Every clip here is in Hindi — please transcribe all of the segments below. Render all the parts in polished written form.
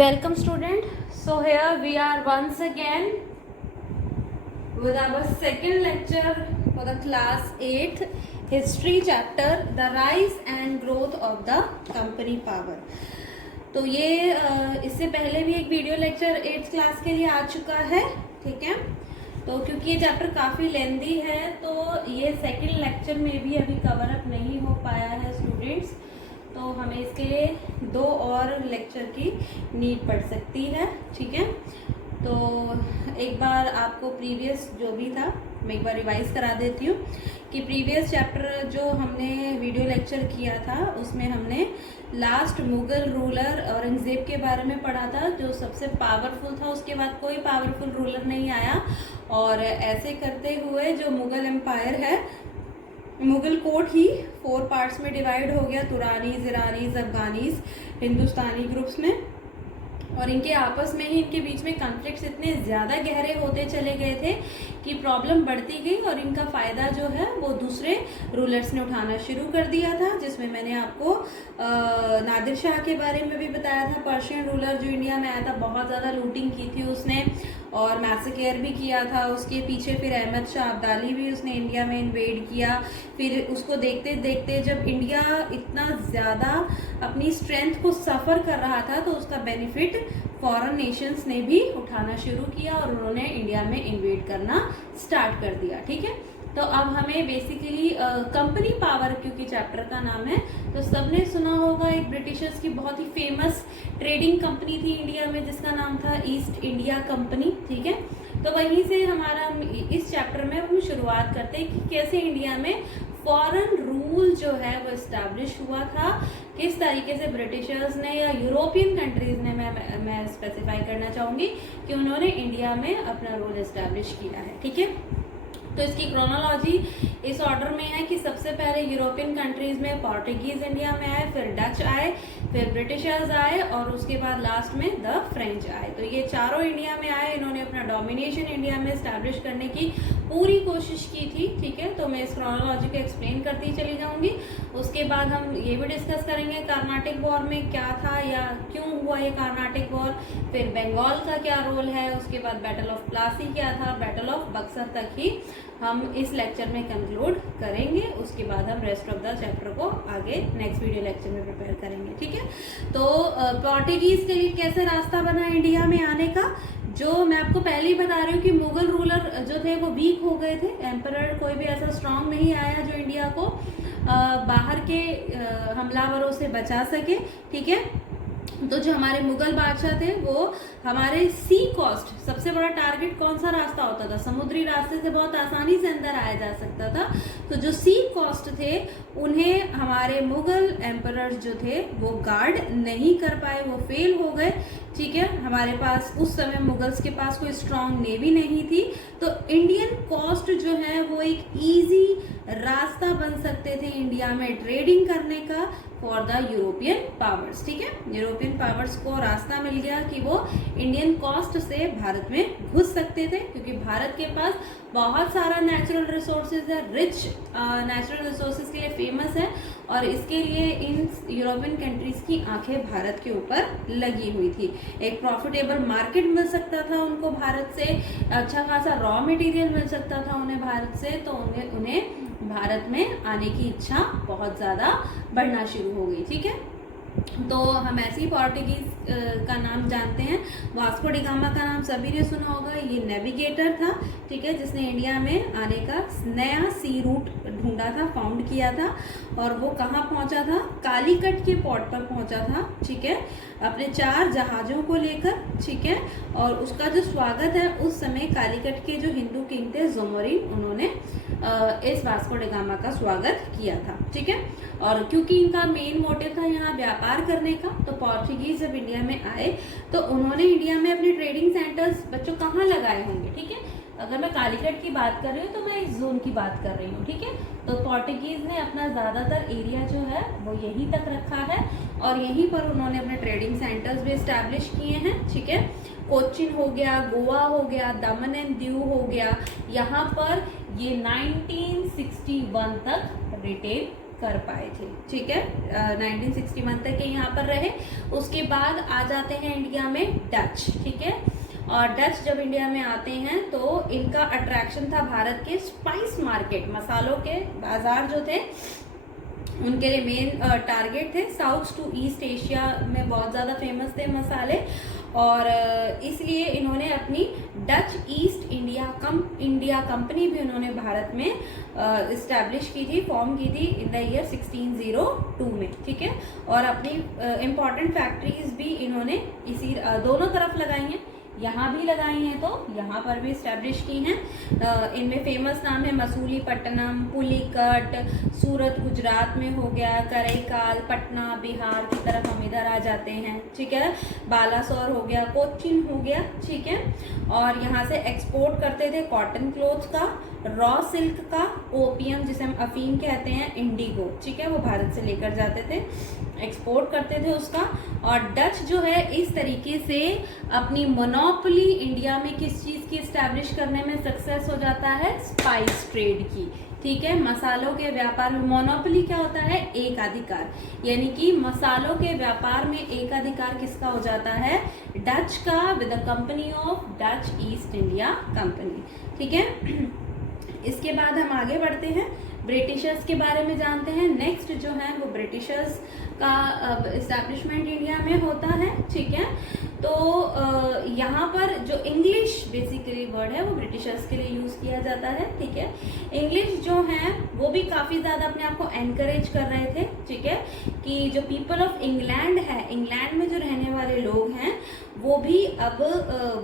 Welcome student. So here we are once again with our second lecture for the class 8th history chapter, the rise and growth of the company power. तो ये इससे पहले भी एक वीडियो लेक्चर 8th क्लास के लिए आ चुका है, ठीक है। तो क्योंकि ये चैप्टर काफ़ी लेंदी है तो ये सेकंड लेक्चर में भी अभी कवर अप नहीं हो पाया है स्टूडेंट्स, तो हमें इसके लिए 2 और लेक्चर की नीड पड़ सकती है, ठीक है। तो एक बार आपको प्रीवियस जो भी था मैं एक बार रिवाइज करा देती हूँ कि प्रीवियस चैप्टर जो हमने वीडियो लेक्चर किया था उसमें हमने लास्ट मुगल रूलर औरंगजेब के बारे में पढ़ा था, जो सबसे पावरफुल था। उसके बाद कोई पावरफुल रूलर नहीं आया और ऐसे करते हुए जो मुगल एम्पायर है, मुगल कोर्ट ही 4 पार्ट्स में डिवाइड हो गया, तुरानीज, ईरानीज, अफगानीज, हिंदुस्तानी ग्रुप्स में। और इनके आपस में ही इनके बीच में कॉन्फ्लिक्ट्स इतने ज़्यादा गहरे होते चले गए थे कि प्रॉब्लम बढ़ती गई और इनका फ़ायदा जो है वो दूसरे रूलर्स ने उठाना शुरू कर दिया था, जिसमें मैंने आपको नादिर शाह के बारे में भी बताया था। पर्शियन रूलर जो इंडिया में आया था, बहुत ज़्यादा लूटिंग की थी उसने और मैसेकेयर भी किया था। उसके पीछे फिर अहमद शाह अब्दाली भी उसने इंडिया में इन्वेड किया। फिर उसको देखते देखते जब इंडिया इतना ज़्यादा अपनी स्ट्रेंथ को सफ़र कर रहा था तो उसका बेनिफिट फॉरेन नेशंस ने भी उठाना शुरू किया और उन्होंने इंडिया में इन्वेड करना स्टार्ट कर दिया, ठीक है। तो अब हमें बेसिकली कंपनी पावर, क्योंकि चैप्टर का नाम है, तो सबने सुना होगा एक ब्रिटिशर्स की बहुत ही फेमस ट्रेडिंग कंपनी थी इंडिया में जिसका नाम था ईस्ट इंडिया कंपनी, ठीक है। तो वहीं से हमारा इस चैप्टर में हम शुरुआत करते हैं कि कैसे इंडिया में फॉरेन रूल जो है वो इस्टेब्लिश हुआ था, किस तरीके से ब्रिटिशर्स ने या यूरोपियन कंट्रीज ने, मैं स्पेसिफाई करना चाहूँगी कि उन्होंने इंडिया में अपना रूल इस्टेब्लिश किया है, ठीक है। तो इसकी क्रोनोलॉजी इस ऑर्डर में है कि सबसे पहले यूरोपियन कंट्रीज में पोर्टुगीज इंडिया में आए, फिर डच आए, फिर ब्रिटिशर्स आए और उसके बाद लास्ट में द फ्रेंच आए। तो ये चारों इंडिया में आए, इन्होंने अपना डोमिनेशन इंडिया में इस्टेब्लिश करने की पूरी कोशिश की थी, ठीक है। तो मैं इस क्रोनोलॉजी को एक्सप्लेन करती चली जाऊंगी। उसके बाद हम ये भी डिस्कस करेंगे कर्नाटिक वॉर में क्या था या क्यों हुआ ये कर्नाटिक वॉर, फिर बंगाल का क्या रोल है, उसके बाद बैटल ऑफ प्लासी क्या था, बैटल ऑफ बक्सर तक ही हम इस लेक्चर में कंक्लूड करेंगे। उसके बाद हम रेस्ट ऑफ द चैप्टर को आगे नेक्स्ट वीडियो लेक्चर में प्रिपेयर करेंगे, ठीक है। तो पोर्टुगीज के लिए कैसे रास्ता बना इंडिया में आने का, जो मैं आपको पहले ही बता रही हूँ कि मुगल रूलर जो थे वो वीक हो गए थे, एम्परर कोई भी ऐसा स्ट्रांग नहीं आया जो इंडिया को बाहर के हमलावरों से बचा सके, ठीक है। तो जो हमारे मुगल बादशाह थे वो हमारे सी कोस्ट, सबसे बड़ा टारगेट कौन सा रास्ता होता था, समुद्री रास्ते से बहुत आसानी से अंदर आया जा सकता था। तो जो सी कोस्ट थे उन्हें हमारे मुगल एम्परर जो थे वो गार्ड नहीं कर पाए, वो फेल हो गए, ठीक है। हमारे पास उस समय मुगल्स के पास कोई स्ट्रांग नेवी नहीं थी, तो इंडियन कोस्ट जो है वो एक इजी रास्ता बन सकते थे इंडिया में ट्रेडिंग करने का फॉर द यूरोपियन पावर्स, ठीक है। यूरोपियन पावर्स को रास्ता मिल गया कि वो इंडियन कोस्ट से भारत में घुस सकते थे, क्योंकि भारत के पास बहुत सारा नेचुरल रिसोर्सेज है, रिच नेचुरल रिसोर्सेज के लिए फेमस है और इसके लिए इन यूरोपियन कंट्रीज की आंखें भारत के ऊपर लगी हुई थी। एक प्रॉफिटेबल मार्केट मिल सकता था उनको भारत से, अच्छा खासा रॉ मटेरियल मिल सकता था उन्हें भारत से, तो उन्हें भारत में आने की इच्छा बहुत ज़्यादा बढ़ना शुरू हो गई, ठीक है। तो हम ऐसे ही पोर्टुगीज का नाम जानते हैं। वास्को डी गामा का नाम सभी ने सुना होगा, ये नेविगेटर था, ठीक है, जिसने इंडिया में आने का नया सी रूट ढूंढा था, फाउंड किया था। और वो कहाँ पहुंचा था, कालीकट के पोर्ट पर पहुंचा था, ठीक है, अपने 4 जहाज़ों को लेकर, ठीक है। और उसका जो स्वागत है उस समय कालीकट के जो हिंदू किंग थे ज़ोमोरिन, उन्होंने इस वास्को डी गामा का स्वागत किया था, ठीक है। और क्योंकि इनका मेन मोटिव था यहाँ व्यापार करने का, तो पोर्चुगीज जब इंडिया में आए तो उन्होंने इंडिया में अपने ट्रेडिंग सेंटर्स बच्चों कहाँ लगाए होंगे, ठीक है। अगर मैं कालीकट की बात कर रही हूँ तो मैं इस जोन की बात कर रही हूँ, ठीक है। तो पोर्टुगीज ने अपना ज़्यादातर एरिया जो है वो यहीं तक रखा है और यहीं पर उन्होंने अपने ट्रेडिंग सेंटर्स भी इस्टेब्लिश किए हैं, ठीक है। कोचिन हो गया, गोवा हो गया, दमन एंड दीव हो गया, यहाँ पर ये 1961 तक रिटेन कर पाए थे। ठीक है, 1961 तक ये यहाँ पर रहे। उसके बाद आ जाते हैं इंडिया में डच। ठीक है, और डच जब इंडिया में आते हैं तो इनका अट्रैक्शन था भारत के स्पाइस मार्केट, मसालों के बाजार जो थे उनके लिए मेन टारगेट थे। साउथ टू ईस्ट एशिया में बहुत ज़्यादा फेमस थे मसाले, और इसलिए इन्होंने अपनी डच ईस्ट इंडिया कंपनी भी उन्होंने भारत में इस्टेब्लिश की थी, फॉर्म की थी इन द ईयर 1602 में। ठीक है, और अपनी इम्पॉर्टेंट फैक्ट्रीज भी इन्होंने इसी दोनों तरफ लगाई हैं, यहाँ भी लगाई हैं तो यहाँ पर भी इस्टेब्लिश की हैं। इनमें फेमस नाम है मसूलीपट्टनम, पुलिकट, सूरत गुजरात में हो गया, करईकाल पटना बिहार की तरफ हम इधर आ जाते हैं। ठीक है, बालासोर हो गया, कोच्चिन हो गया। ठीक है, और यहाँ से एक्सपोर्ट करते थे कॉटन क्लोथ का, रॉ सिल्क का, ओपियम जिसे हम अफीम कहते हैं, इंडिगो। ठीक है, वो भारत से लेकर जाते थे, एक्सपोर्ट करते थे उसका। और डच जो है इस तरीके से अपनी मोनोपोली इंडिया में किस चीज़ की इस्टेब्लिश करने में सक्सेस हो जाता है, स्पाइस ट्रेड की। ठीक है, मसालों के व्यापार में मोनोपोली क्या होता है, एकाधिकार, यानी कि मसालों के व्यापार में एकाधिकार किसका हो जाता है, डच का, with the company of Dutch east India company. ठीक है, इसके बाद हम आगे बढ़ते हैं, ब्रिटिशर्स के बारे में जानते हैं। नेक्स्ट जो है वो ब्रिटिशर्स का इस्टेब्लिशमेंट इंडिया में होता है। ठीक है, तो यहाँ पर जो इंग्लिश बेसिकली वर्ड है वो ब्रिटिशर्स के लिए यूज़ किया जाता है। ठीक है, इंग्लिश जो है वो भी काफ़ी ज़्यादा अपने आप को एनकरेज कर रहे थे। ठीक है, कि जो पीपल ऑफ इंग्लैंड है, इंग्लैंड में जो रहने वाले लोग हैं वो भी अब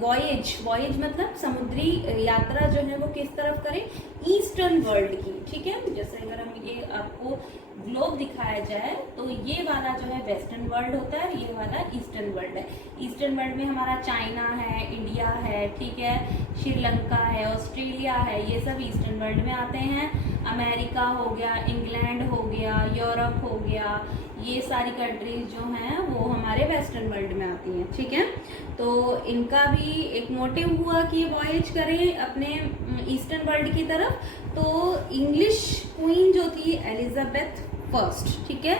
वॉयेज मतलब समुद्री यात्रा जो है वो किस तरफ करें, ईस्टर्न वर्ल्ड की। ठीक है, जैसे अगर हम ये आपको ग्लोब दिखाया जाए तो ये वाला जो है वेस्टर्न वर्ल्ड होता है, ये वाला ईस्टर्न वर्ल्ड है। ईस्टर्न वर्ल्ड में हमारा चाइना है, इंडिया है, ठीक है, श्रीलंका है, ऑस्ट्रेलिया है, ये सब ईस्टर्न वर्ल्ड में आते हैं। अमेरिका हो गया, इंग्लैंड हो गया, यूरोप हो गया, ये सारी कंट्रीज जो हैं वो हमारे वेस्टर्न वर्ल्ड में आती हैं। ठीक है, तो इनका भी एक मोटिव हुआ कि वॉयेज करें अपने ईस्टर्न वर्ल्ड की तरफ। तो इंग्लिश क्वीन जो थी एलिजाबेथ फर्स्ट, ठीक है,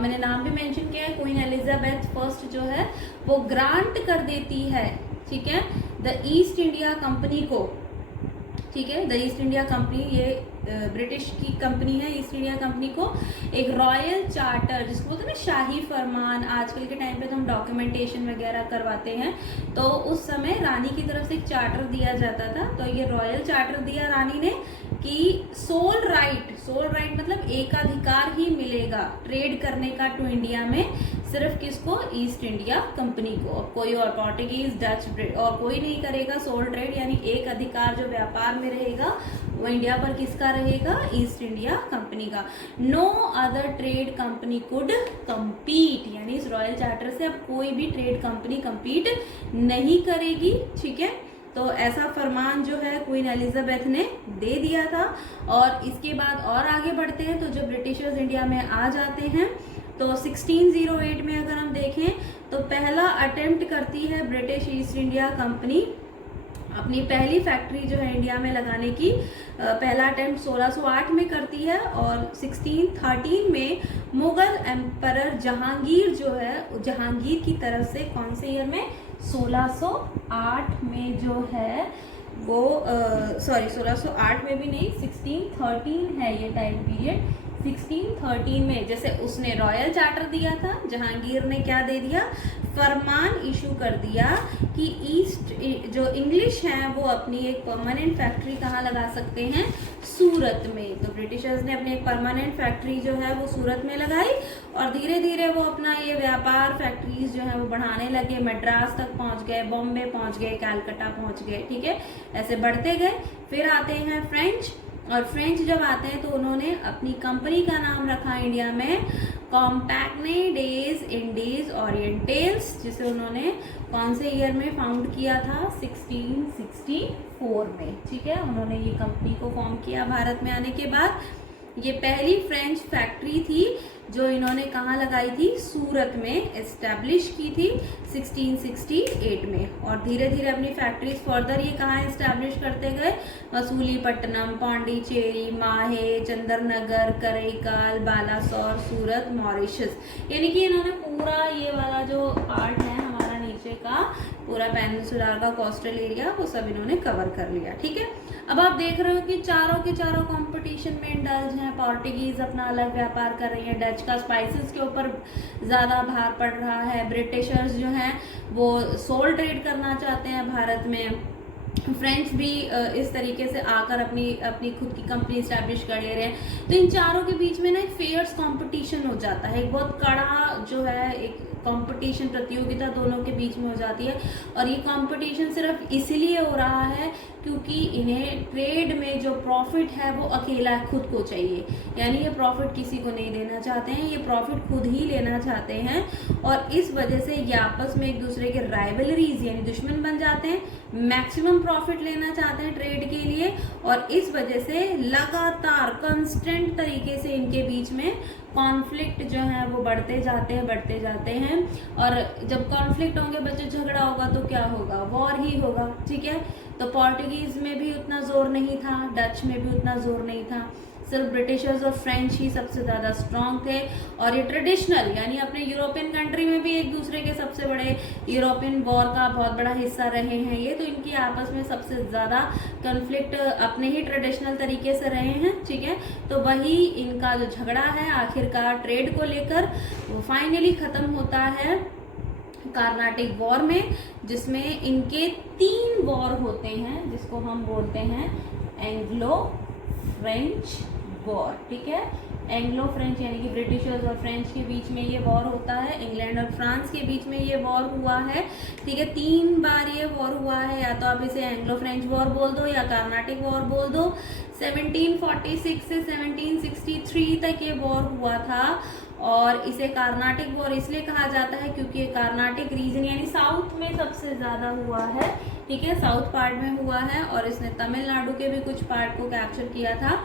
मैंने नाम भी मेंशन किया है, क्वीन एलिजाबेथ फर्स्ट जो है वो ग्रांट कर देती है, ठीक है, द ईस्ट इंडिया कंपनी को। ठीक है, द ईस्ट इंडिया कंपनी ये ब्रिटिश की कंपनी है, ईस्ट इंडिया कंपनी को एक रॉयल चार्टर, जिसको बोलते हैं ना शाही फरमान, आजकल के टाइम पे तो हम डॉक्यूमेंटेशन वगैरह करवाते हैं, तो उस समय रानी की तरफ से एक चार्टर दिया जाता था। तो ये रॉयल चार्टर दिया रानी ने कि सोल राइट मतलब एकाधिकार ही मिलेगा ट्रेड करने का टू इंडिया में, सिर्फ किसको, ईस्ट इंडिया कंपनी को। कोई और पोर्टुगीज, डच और कोई नहीं करेगा सोल ट्रेड, यानी एक अधिकार जो व्यापार में रहेगा वो इंडिया पर किसका रहेगा, ईस्ट इंडिया कंपनी का। No other trade company could compete, यानी इस रॉयल चार्टर से अब कोई भी ट्रेड कंपनी compete नहीं करेगी। ठीक है, तो ऐसा फरमान जो है क्वीन एलिजाबेथ ने दे दिया था। और इसके बाद और आगे बढ़ते हैं, तो जब ब्रिटिशर्स इंडिया में आ जाते हैं तो 1608 में अगर हम देखें तो पहला अटेम्प्ट करती है ब्रिटिश ईस्ट इंडिया कंपनी अपनी पहली फैक्ट्री जो है इंडिया में लगाने की। पहला अटेम्प्ट 1608 में करती है, और 1613 में मुगल एम्परर जहांगीर जो है, जहांगीर की तरफ से कौन से ईयर में, 1608 में जो है वो 1608 में भी नहीं, 1613 है ये टाइम पीरियड। 1613 में जैसे उसने रॉयल चार्टर दिया था, जहांगीर ने क्या दे दिया, फरमान इशू कर दिया कि ईस्ट जो इंग्लिश हैं वो अपनी एक परमानेंट फैक्ट्री कहाँ लगा सकते हैं, सूरत में। तो ब्रिटिशर्स ने अपनी एक परमानेंट फैक्ट्री जो है वो सूरत में लगाई, और धीरे धीरे वो अपना ये व्यापार फैक्ट्रीज जो है वो बढ़ाने लगे, मद्रास तक पहुंच गए, बॉम्बे पहुंच गए, कलकत्ता पहुंच गए। ठीक है, ऐसे बढ़ते गए। फिर आते हैं फ्रेंच, और फ्रेंच जब आते हैं तो उन्होंने अपनी कंपनी का नाम रखा इंडिया में कॉम्पैक्ने डेज इंडीज ओरिएंटल्स, जिसे उन्होंने कौन से ईयर में फाउंड किया था, 1664 में। ठीक है, उन्होंने ये कंपनी को फॉर्म किया भारत में आने के बाद। ये पहली फ्रेंच फैक्ट्री थी जो इन्होंने कहाँ लगाई थी, सूरत में एस्टेब्लिश की थी 1668 में। और धीरे धीरे अपनी फैक्ट्रीज फर्दर ये कहाँ एस्टेब्लिश करते गए, मसूलीपट्टनम, पांडिचेरी, माहे, चंद्रनगर, करईकाल, बालासोर, सूरत, मॉरिशस। यानी कि इन्होंने पूरा ये वाला जो पार्ट है हमारा नीचे का पूरा पेनिनसुलर का कोस्टल एरिया वो सब इन्होंने कवर कर लिया। ठीक है, अब आप देख रहे हो कि चारों के चारों कंपटीशन में इंडल्ज हैं। पोर्टुगीज अपना अलग व्यापार कर रही है, डच का स्पाइसेस के ऊपर ज़्यादा भार पड़ रहा है, ब्रिटिशर्स जो हैं वो सोल ट्रेड करना चाहते हैं भारत में, फ्रेंच भी इस तरीके से आकर अपनी खुद की कंपनी स्टैब्लिश कर ले रहे हैं। तो इन चारों के बीच में ना एक फेयर्स कंपटीशन हो जाता है, एक बहुत कड़ा जो है एक कंपटीशन प्रतियोगिता दोनों के बीच में हो जाती है। और ये कंपटीशन सिर्फ इसलिए हो रहा है क्योंकि इन्हें ट्रेड में जो प्रॉफिट है वो अकेला खुद को चाहिए, यानी ये प्रॉफिट किसी को नहीं देना चाहते हैं, ये प्रॉफिट खुद ही लेना चाहते हैं। और इस वजह से ये आपस में एक दूसरे के राइवलरीज यानी दुश्मन बन जाते हैं, मैक्सिमम प्रॉफिट लेना चाहते हैं ट्रेड के लिए। और इस वजह से लगातार कंस्टेंट तरीके से इनके बीच में कॉन्फ्लिक्ट जो है वो बढ़ते जाते हैं। और जब कॉन्फ्लिक्ट होंगे, बच्चे झगड़ा होगा तो क्या होगा, वॉर ही होगा। ठीक है, तो पोर्टुगीज में भी उतना जोर नहीं था, डच में भी उतना जोर नहीं था, सिर्फ ब्रिटिशर्स और फ्रेंच ही सबसे ज़्यादा स्ट्रॉन्ग थे। और ये ट्रेडिशनल यानी अपने यूरोपियन कंट्री में भी एक दूसरे के सबसे बड़े यूरोपियन वॉर का बहुत बड़ा हिस्सा रहे हैं ये, तो इनकी आपस में सबसे ज़्यादा कन्फ्लिक्ट अपने ही ट्रेडिशनल तरीके से रहे हैं। ठीक है, तो वही इनका जो झगड़ा है आखिरकार ट्रेड को लेकर वो फाइनली ख़त्म होता है कार्नाटिक वॉर में, जिसमें इनके 3 वॉर होते हैं जिसको हम बोलते हैं एंग्लो फ्रेंच वॉर। ठीक है, एंग्लो फ्रेंच यानी कि ब्रिटिशर्स और फ्रेंच के बीच में ये वॉर होता है, इंग्लैंड और फ्रांस के बीच में ये वॉर हुआ है। ठीक है, 3 बार ये वॉर हुआ है, या तो आप इसे एंग्लो फ्रेंच वॉर बोल दो या कार्नाटिक वॉर बोल दो। 1746 से 1763 तक ये वॉर हुआ था। और इसे कार्नाटिक वॉर इसलिए कहा जाता है क्योंकि ये कार्नाटिक रीजन यानी साउथ में सबसे ज़्यादा हुआ है। ठीक है, साउथ पार्ट में हुआ है और इसने तमिलनाडु के भी कुछ पार्ट को कैप्चर किया था,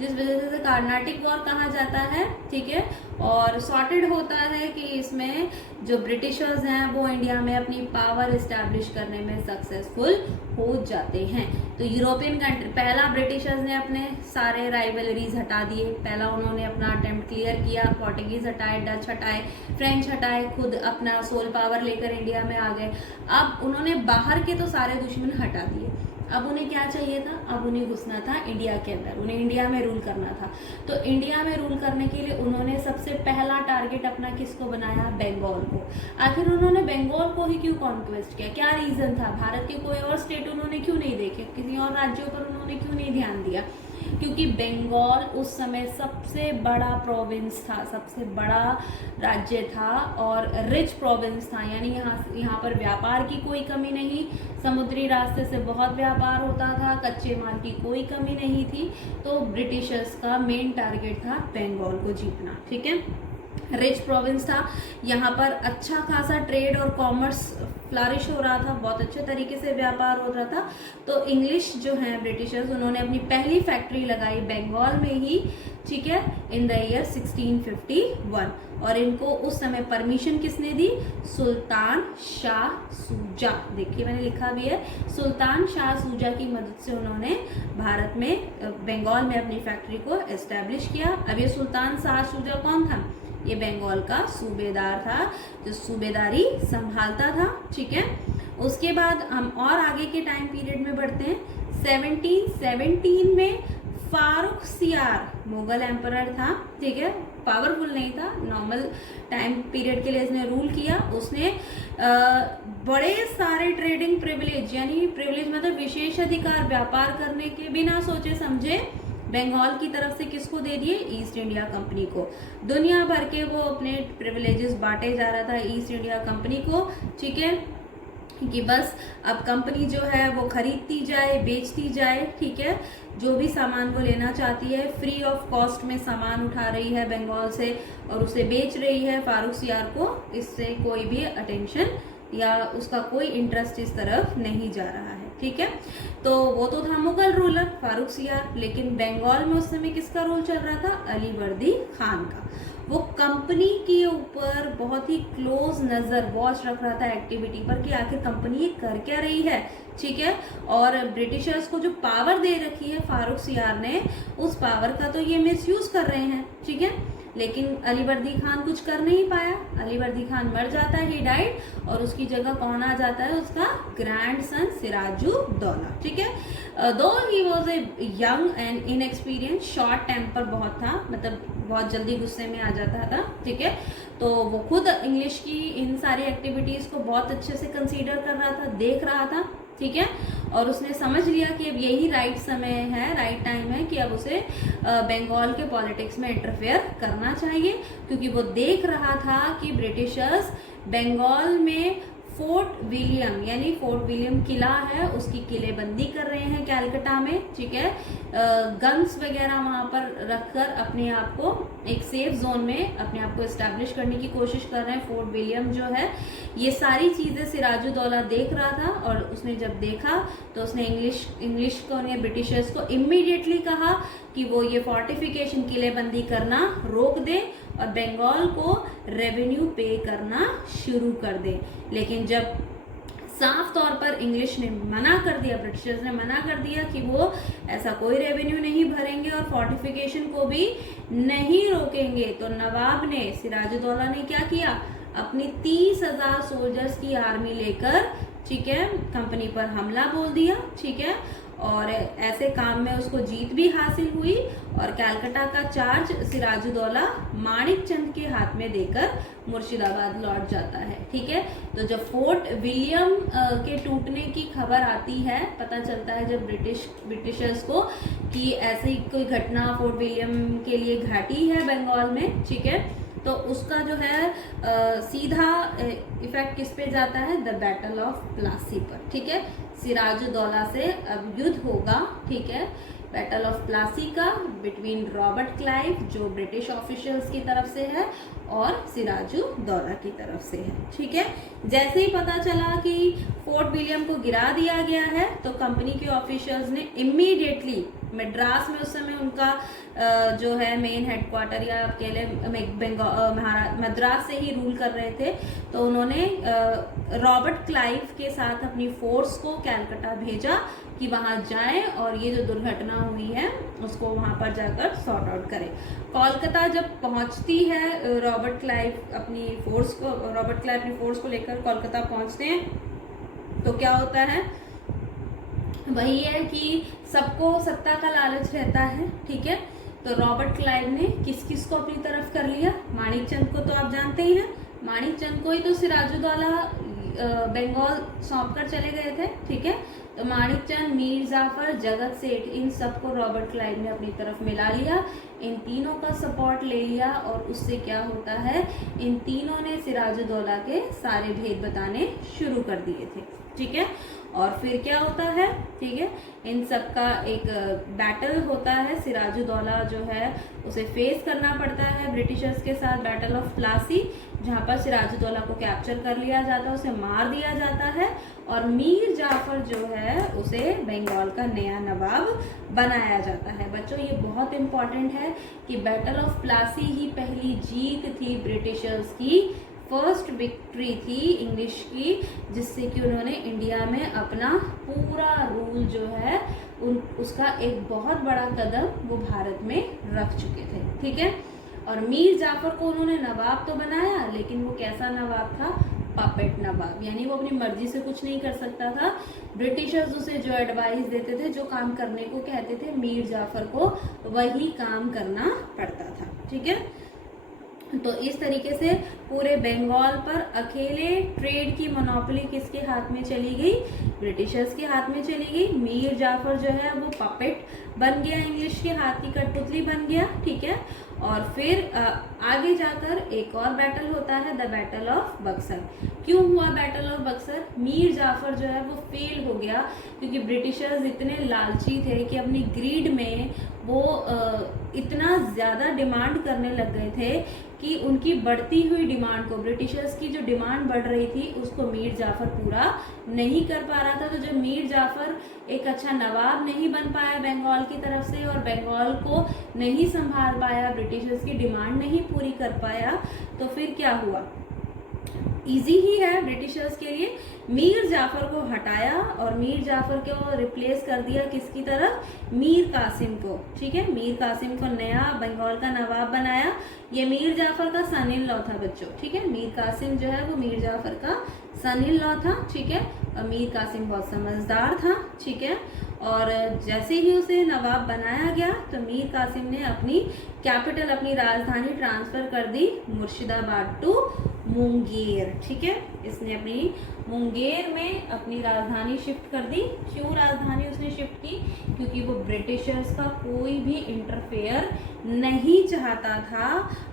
जिस वजह से कार्नाटिक वॉर कहा जाता है। ठीक है, और सॉर्टेड होता है कि इसमें जो ब्रिटिशर्स हैं वो इंडिया में अपनी पावर इस्टेब्लिश करने में सक्सेसफुल हो जाते हैं। तो यूरोपियन कंट्री पहला ब्रिटिशर्स ने अपने सारे राइवलरीज हटा दिए, पहला उन्होंने अपना अटेम्प्ट क्लियर किया, पोर्टुगीज हटाए, डच हटाए, फ्रेंच हटाए, खुद अपना सोल पावर लेकर इंडिया में आ गए। अब उन्होंने बाहर के तो सारे दुश्मन हटा दिए, अब उन्हें क्या चाहिए था, अब उन्हें घुसना था इंडिया के अंदर, उन्हें इंडिया में रूल करना था। तो इंडिया में रूल करने के लिए उन्होंने सबसे पहला टारगेट अपना किसको बनाया, बंगाल को। आखिर उन्होंने बंगाल को ही क्यों कॉन्क्वेस्ट किया, क्या रीजन था, भारत के कोई और स्टेट उन्होंने क्यों नहीं देखे, किसी और राज्यों पर उन्होंने क्यों नहीं ध्यान दिया, क्योंकि बंगाल उस समय सबसे बड़ा प्रोविंस था, सबसे बड़ा राज्य था और रिच प्रोविंस था, यानी यहाँ पर व्यापार की कोई कमी नहीं, समुद्री रास्ते से बहुत व्यापार होता था, कच्चे माल की कोई कमी नहीं थी। तो ब्रिटिशर्स का मेन टारगेट था बंगाल को जीतना। ठीक है, रिच प्रोविंस था, यहाँ पर अच्छा खासा ट्रेड और कॉमर्स फ्लरिश हो रहा था, बहुत अच्छे तरीके से व्यापार हो रहा था। तो इंग्लिश जो हैं ब्रिटिशर्स, उन्होंने अपनी पहली फैक्ट्री लगाई बंगाल में ही। ठीक है, इन द ईयर 1651। और इनको उस समय परमिशन किसने दी, सुल्तान शाह सूजा। देखिए मैंने लिखा भी है, सुल्तान शाह सूजा की मदद से उन्होंने भारत में बंगाल में अपनी फैक्ट्री को एस्टेब्लिश किया। अब ये सुल्तान शाह सूजा कौन था, ये बंगाल का सूबेदार था जो सूबेदारी संभालता था। ठीक है, उसके बाद हम और आगे के टाइम पीरियड में बढ़ते हैं। 1717 में फारूक सियार मुगल एम्परर था। ठीक है, पावरफुल नहीं था, नॉर्मल टाइम पीरियड के लिए इसने रूल किया। उसने बड़े सारे ट्रेडिंग प्रिविलेज यानी प्रिविलेज मतलब विशेष अधिकार व्यापार करने के बिना सोचे समझे बंगाल की तरफ से किसको दे दिए, ईस्ट इंडिया कंपनी को। दुनिया भर के वो अपने प्रिविलेजेस बांटे जा रहा था ईस्ट इंडिया कंपनी को। ठीक है, कि बस अब कंपनी जो है वो खरीदती जाए, बेचती जाए। ठीक है, जो भी सामान वो लेना चाहती है फ्री ऑफ कॉस्ट में सामान उठा रही है बंगाल से और उसे बेच रही है फारूक सियार को। इससे कोई भी अटेंशन या उसका कोई इंटरेस्ट इस तरफ नहीं जा रहा है। ठीक है। तो वो तो था मुगल रूलर फारूक सियार, लेकिन बंगाल में उस समय किसका रूल चल रहा था? अलीवर्दी खान का। वो कंपनी के ऊपर बहुत ही क्लोज नजर वॉच रख रहा था एक्टिविटी पर कि आखिर कंपनी ये कर क्या रही है, ठीक है। और ब्रिटिशर्स को जो पावर दे रखी है फारूक सियार ने, उस पावर का तो ये मिसयूज कर रहे हैं, ठीक है। लेकिन अलीवर्दी खान कुछ कर नहीं पाया, अलीवर्दी खान मर जाता है, ही डाइड, और उसकी जगह कौन आ जाता है? उसका ग्रैंड सन सिराजुद्दौला, ठीक है। Though he was a young and inexperience, short temper बहुत था, मतलब बहुत जल्दी गुस्से में आ जाता था, ठीक है। तो वो खुद इंग्लिश की इन सारी एक्टिविटीज को बहुत अच्छे से कंसीडर कर रहा था, देख रहा था, ठीक है। और उसने समझ लिया कि अब यही राइट समय है, राइट टाइम है कि अब उसे बंगाल के पॉलिटिक्स में इंटरफेयर करना चाहिए, क्योंकि वो देख रहा था कि ब्रिटिशर्स बंगाल में फोर्ट विलियम, यानी फोर्ट विलियम किला है, उसकी किलेबंदी कर रहे हैं कैलकाटा में, ठीक है। गन्स वगैरह वहां पर रखकर अपने आप को एक सेफ जोन में अपने आप को एस्टैब्लिश करने की कोशिश कर रहे हैं। फोर्ट विलियम जो है, ये सारी चीजें सिराजुद्दौला देख रहा था, और उसने जब देखा तो उसने इंग्लिश को, ब्रिटिशर्स को इमीडिएटली कहा कि वो ये फोर्टिफिकेशन, किलेबंदी करना रोक दे और बंगाल को रेवेन्यू पे करना शुरू कर दे। लेकिन जब साफ तौर पर इंग्लिश ने मना कर दिया, ब्रिटिशर्स ने मना कर दिया कि वो ऐसा कोई रेवेन्यू नहीं भरेंगे और फोर्टिफिकेशन को भी नहीं रोकेंगे, तो नवाब ने, सिराजुद्दौला ने क्या किया? अपनी 30,000 सोल्जर्स की आर्मी लेकर, ठीक है, कंपनी पर हमला बोल दिया, ठीक है। और ऐसे काम में उसको जीत भी हासिल हुई, और कलकत्ता का चार्ज सिराजुद्दौला माणिक चंद के हाथ में देकर मुर्शिदाबाद लौट जाता है, ठीक है। तो जब फोर्ट विलियम के टूटने की खबर आती है, पता चलता है जब ब्रिटिशर्स को कि ऐसी कोई घटना फोर्ट विलियम के लिए घटी है बंगाल में, ठीक है, तो उसका जो है सीधा इफेक्ट किस पे जाता है? द बैटल ऑफ प्लासी पर, ठीक है। सिराजुद्दौला से अब युद्ध होगा, ठीक है, बैटल ऑफ प्लासी का, बिटवीन रॉबर्ट क्लाइव, जो ब्रिटिश ऑफिशियल्स की तरफ से है, और सिराजुद्दौला की तरफ से है, ठीक है। जैसे ही पता चला कि फोर्ट विलियम को गिरा दिया गया है, तो कंपनी के ऑफिशियल्स ने इमीडिएटली मद्रास में, उस समय उनका जो है मेन हेडक्वार्टर या अकेले मद्रास से ही रूल कर रहे थे, तो उन्होंने रॉबर्ट क्लाइव के साथ अपनी फोर्स को कलकत्ता भेजा कि वहां जाएं और ये जो दुर्घटना हुई है उसको वहां पर जाकर सॉर्ट आउट करें। कोलकाता जब पहुंचती है रॉबर्ट क्लाइव अपनी फोर्स को लेकर कोलकाता पहुंचते हैं, तो क्या होता है? वही है कि सबको सत्ता का लालच रहता है, ठीक है। तो रॉबर्ट क्लाइव ने किस किस को अपनी तरफ कर लिया? माणिक चंद को तो आप जानते ही हैं, माणिक चंद को ही तो सिराजुद्दौला बंगाल सौंप कर चले गए थे, ठीक है। तो माणिक चंद, मीर जाफर, जगत सेठ, इन सबको रॉबर्ट क्लाइव ने अपनी तरफ मिला लिया, इन तीनों का सपोर्ट ले लिया, और उससे क्या होता है? इन तीनों ने सिराजुद्दौला के सारे भेद बताने शुरू कर दिए थे, ठीक है। और फिर क्या होता है, ठीक है, इन सब का एक बैटल होता है, सिराजुद्दौला जो है उसे फेस करना पड़ता है ब्रिटिशर्स के साथ, बैटल ऑफ प्लासी, जहां पर सिराजुद्दौला को कैप्चर कर लिया जाता है, उसे मार दिया जाता है, और मीर जाफर जो है उसे बंगाल का नया नवाब बनाया जाता है। बच्चों, ये बहुत इंपॉर्टेंट है कि बैटल ऑफ प्लासी ही पहली जीत थी ब्रिटिशर्स की, फर्स्ट विक्ट्री थी इंग्लिश की, जिससे कि उन्होंने इंडिया में अपना पूरा रूल जो है उसका एक बहुत बड़ा कदम वो भारत में रख चुके थे, ठीक है। और मीर जाफर को उन्होंने नवाब तो बनाया, लेकिन वो कैसा नवाब था? पपेट नवाब, यानी वो अपनी मर्जी से कुछ नहीं कर सकता था। ब्रिटिशर्स उसे जो एडवाइस देते थे, जो काम करने को कहते थे, मीर जाफर को वही काम करना पड़ता था, ठीक है। तो इस तरीके से पूरे बंगाल पर अकेले ट्रेड की मोनोपोली किसके हाथ में चली गई? ब्रिटिशर्स के हाथ में चली गई। मीर जाफर जो है वो पपेट बन गया, इंग्लिश के हाथ की कठपुतली बन गया, ठीक है। और फिर आगे जाकर एक और बैटल होता है, द बैटल ऑफ बक्सर। क्यों हुआ बैटल ऑफ बक्सर? मीर जाफर जो है वो फेल हो गया, क्योंकि ब्रिटिशर्स इतने लालची थे कि अपनी ग्रीड में वो इतना ज़्यादा डिमांड करने लग गए थे कि उनकी बढ़ती हुई डिमांड को, ब्रिटिशर्स की जो डिमांड बढ़ रही थी उसको मीर जाफर पूरा नहीं कर पा रहा रहा था। तो जब मीर जाफर एक अच्छा नवाब नहीं बन पाया बंगाल की तरफ से और बंगाल को नहीं संभाल पाया, ब्रिटिशर्स की डिमांड नहीं पूरी कर पाया, तो फिर क्या हुआ, इजी ही है ब्रिटिशर्स के लिए, मीर जाफर को हटाया और मीर जाफर को रिप्लेस कर दिया किसकी तरफ, मीर कासिम को। ठीक है, मीर कासिम को नया बंगाल का नवाब बनाया। ये मीर जाफर का सन इन लॉ था बच्चों। ठीक है, मीर कासिम जो है वो मीर जाफर का सन इन लॉ था। ठीक है, और मीर कासिम बहुत समझदार था। ठीक है, और जैसे ही उसे नवाब बनाया गया तो मीर कासिम ने अपनी कैपिटल, अपनी राजधानी ट्रांसफर कर दी मुर्शिदाबाद टू मुंगेर। ठीक है, इसने अपनी मुंगेर में अपनी राजधानी शिफ्ट कर दी। क्यों राजधानी उसने शिफ्ट की, क्योंकि वो ब्रिटिशर्स का कोई भी इंटरफेयर नहीं चाहता था,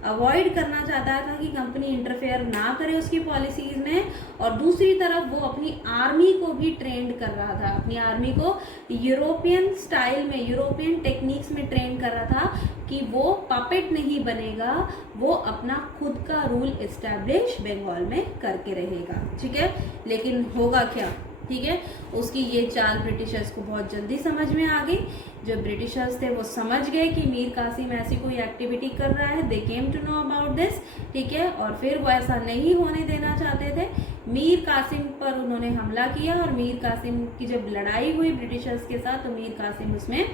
अवॉइड करना चाहता था कि कंपनी इंटरफेयर ना करे उसकी पॉलिसीज में। और दूसरी तरफ वो अपनी आर्मी को भी ट्रेंड कर रहा था, अपनी आर्मी को यूरोपियन स्टाइल में, यूरोपियन टेक्निक्स में ट्रेन कर रहा था कि वो पपेट नहीं बनेगा, वो अपना खुद का रूल एस्टैब्लिश बंगाल में करके रहेगा। ठीक है, लेकिन होगा क्या, ठीक है, उसकी ये चाल ब्रिटिशर्स को बहुत जल्दी समझ में आ गई। जो ब्रिटिशर्स थे वो समझ गए कि मीर कासिम ऐसी कोई एक्टिविटी कर रहा है, they came to know about this. ठीक है, और फिर वो ऐसा नहीं होने देना चाहते थे। मीर कासिम पर उन्होंने हमला किया और मीर कासिम की जब लड़ाई हुई ब्रिटिशर्स के साथ तो मीर कासिम उसमें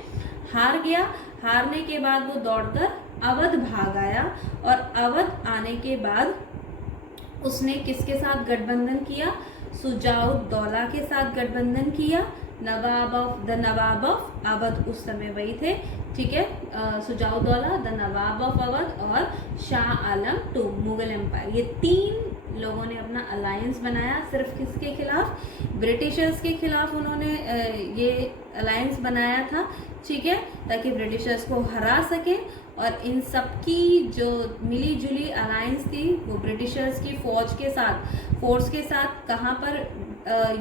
हार गया। हारने के बाद वो दौड़कर अवध भाग आया और अवध आने के बाद उसने किसके साथ गठबंधन किया, सुजाउद्दौला के साथ गठबंधन किया। नवाब ऑफ अवध उस समय वही थे। ठीक है, Shuja-ud-Daula, the Nawab of Awadh और शाह आलम टू मुगल एम्पायर, ये तीन लोगों ने अपना अलायंस बनाया। सिर्फ किसके खिलाफ, ब्रिटिशर्स के खिलाफ उन्होंने ये अलायंस बनाया था। ठीक है, ताकि ब्रिटिशर्स को हरा सके। और इन सबकी जो मिली जुली अलायंस थी वो ब्रिटिशर्स की फोर्स के साथ कहाँ पर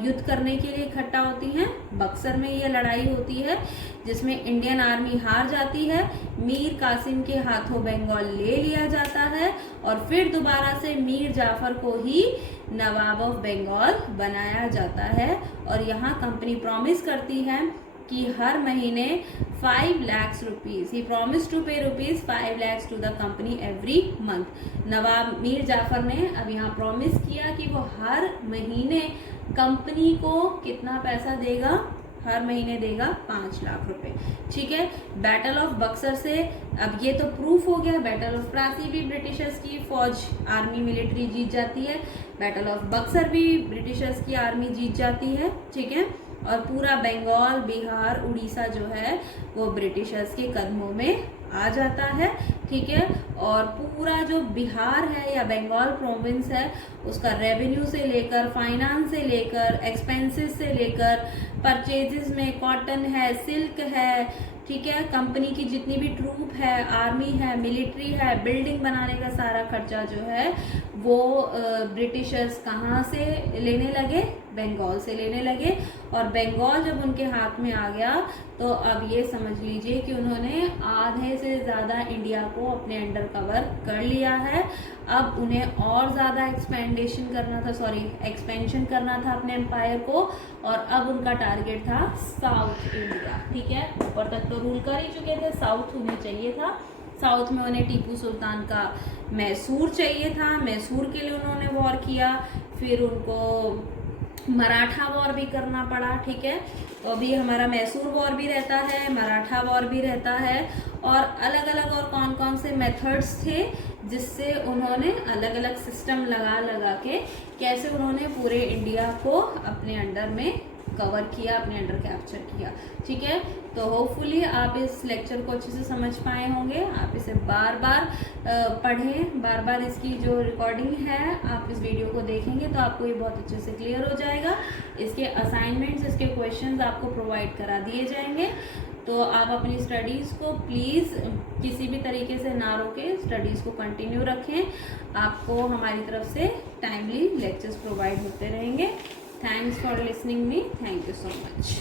युद्ध करने के लिए इकट्ठा होती हैं, बक्सर में ये लड़ाई होती है जिसमें इंडियन आर्मी हार जाती है। मीर कासिम के हाथों बंगाल ले लिया जाता है और फिर दोबारा से मीर जाफर को ही नवाब ऑफ बंगाल बनाया जाता है। और यहाँ कंपनी प्रॉमिस करती है कि हर महीने 5 lakh rupees, he promise to pay rupees 5 lakh to the company every month. Nawab Mir Jafar ने अब यहाँ प्रॉमिस किया कि वो हर महीने कंपनी को कितना पैसा देगा, हर महीने देगा 5 लाख रुपए। ठीक है, बैटल ऑफ बक्सर से अब ये तो प्रूफ हो गया। बैटल ऑफ प्लासी भी ब्रिटिशर्स की फौज, आर्मी, मिलिट्री जीत जाती है। बैटल ऑफ बक्सर भी ब्रिटिशर्स की आर्मी जीत जाती है। ठीक है, और पूरा बंगाल, बिहार, उड़ीसा जो है वो ब्रिटिशर्स के कदमों में आ जाता है। ठीक है, और पूरा जो बिहार है या बंगाल प्रोविंस है उसका रेवेन्यू से लेकर, फाइनेंस से लेकर, एक्सपेंसेस से लेकर, परचेजेस में कॉटन है, सिल्क है, ठीक है, कंपनी की जितनी भी ट्रूप है, आर्मी है, मिलिट्री है, बिल्डिंग बनाने का सारा खर्चा जो है वो ब्रिटिशर्स कहाँ से लेने लगे, बंगाल से लेने लगे। और बंगाल जब उनके हाथ में आ गया तो अब ये समझ लीजिए कि उन्होंने आधे से ज़्यादा इंडिया को अपने अंडर कवर कर लिया है। अब उन्हें और ज़्यादा एक्सपेंशन करना था अपने एम्पायर को, और अब उनका टारगेट था साउथ इंडिया। ठीक है, ऊपर तक तो रूल कर ही चुके थे, साउथ उन्हें चाहिए था। साउथ में उन्हें टीपू सुल्तान का मैसूर चाहिए था, मैसूर के लिए उन्होंने वॉर किया। फिर उनको मराठा वॉर भी करना पड़ा। ठीक है, तो अभी हमारा मैसूर वॉर भी रहता है, मराठा वॉर भी रहता है, और अलग अलग और कौन कौन से मेथड्स थे जिससे उन्होंने अलग अलग सिस्टम लगा के कैसे उन्होंने पूरे इंडिया को अपने अंडर में कवर किया, अपने अंडर कैप्चर किया। ठीक है, तो होपफुली आप इस लेक्चर को अच्छे से समझ पाए होंगे। आप इसे बार बार पढ़ें, बार बार इसकी जो रिकॉर्डिंग है आप इस वीडियो को देखेंगे तो आपको ये बहुत अच्छे से क्लियर हो जाएगा। इसके असाइनमेंट्स, इसके क्वेश्चंस आपको प्रोवाइड करा दिए जाएंगे। तो आप अपनी स्टडीज़ को प्लीज़ किसी भी तरीके से ना रोकें, स्टडीज़ को कंटिन्यू रखें। आपको हमारी तरफ से टाइमली लेक्चर्स प्रोवाइड होते रहेंगे। Thanks for listening me. Thank you so much.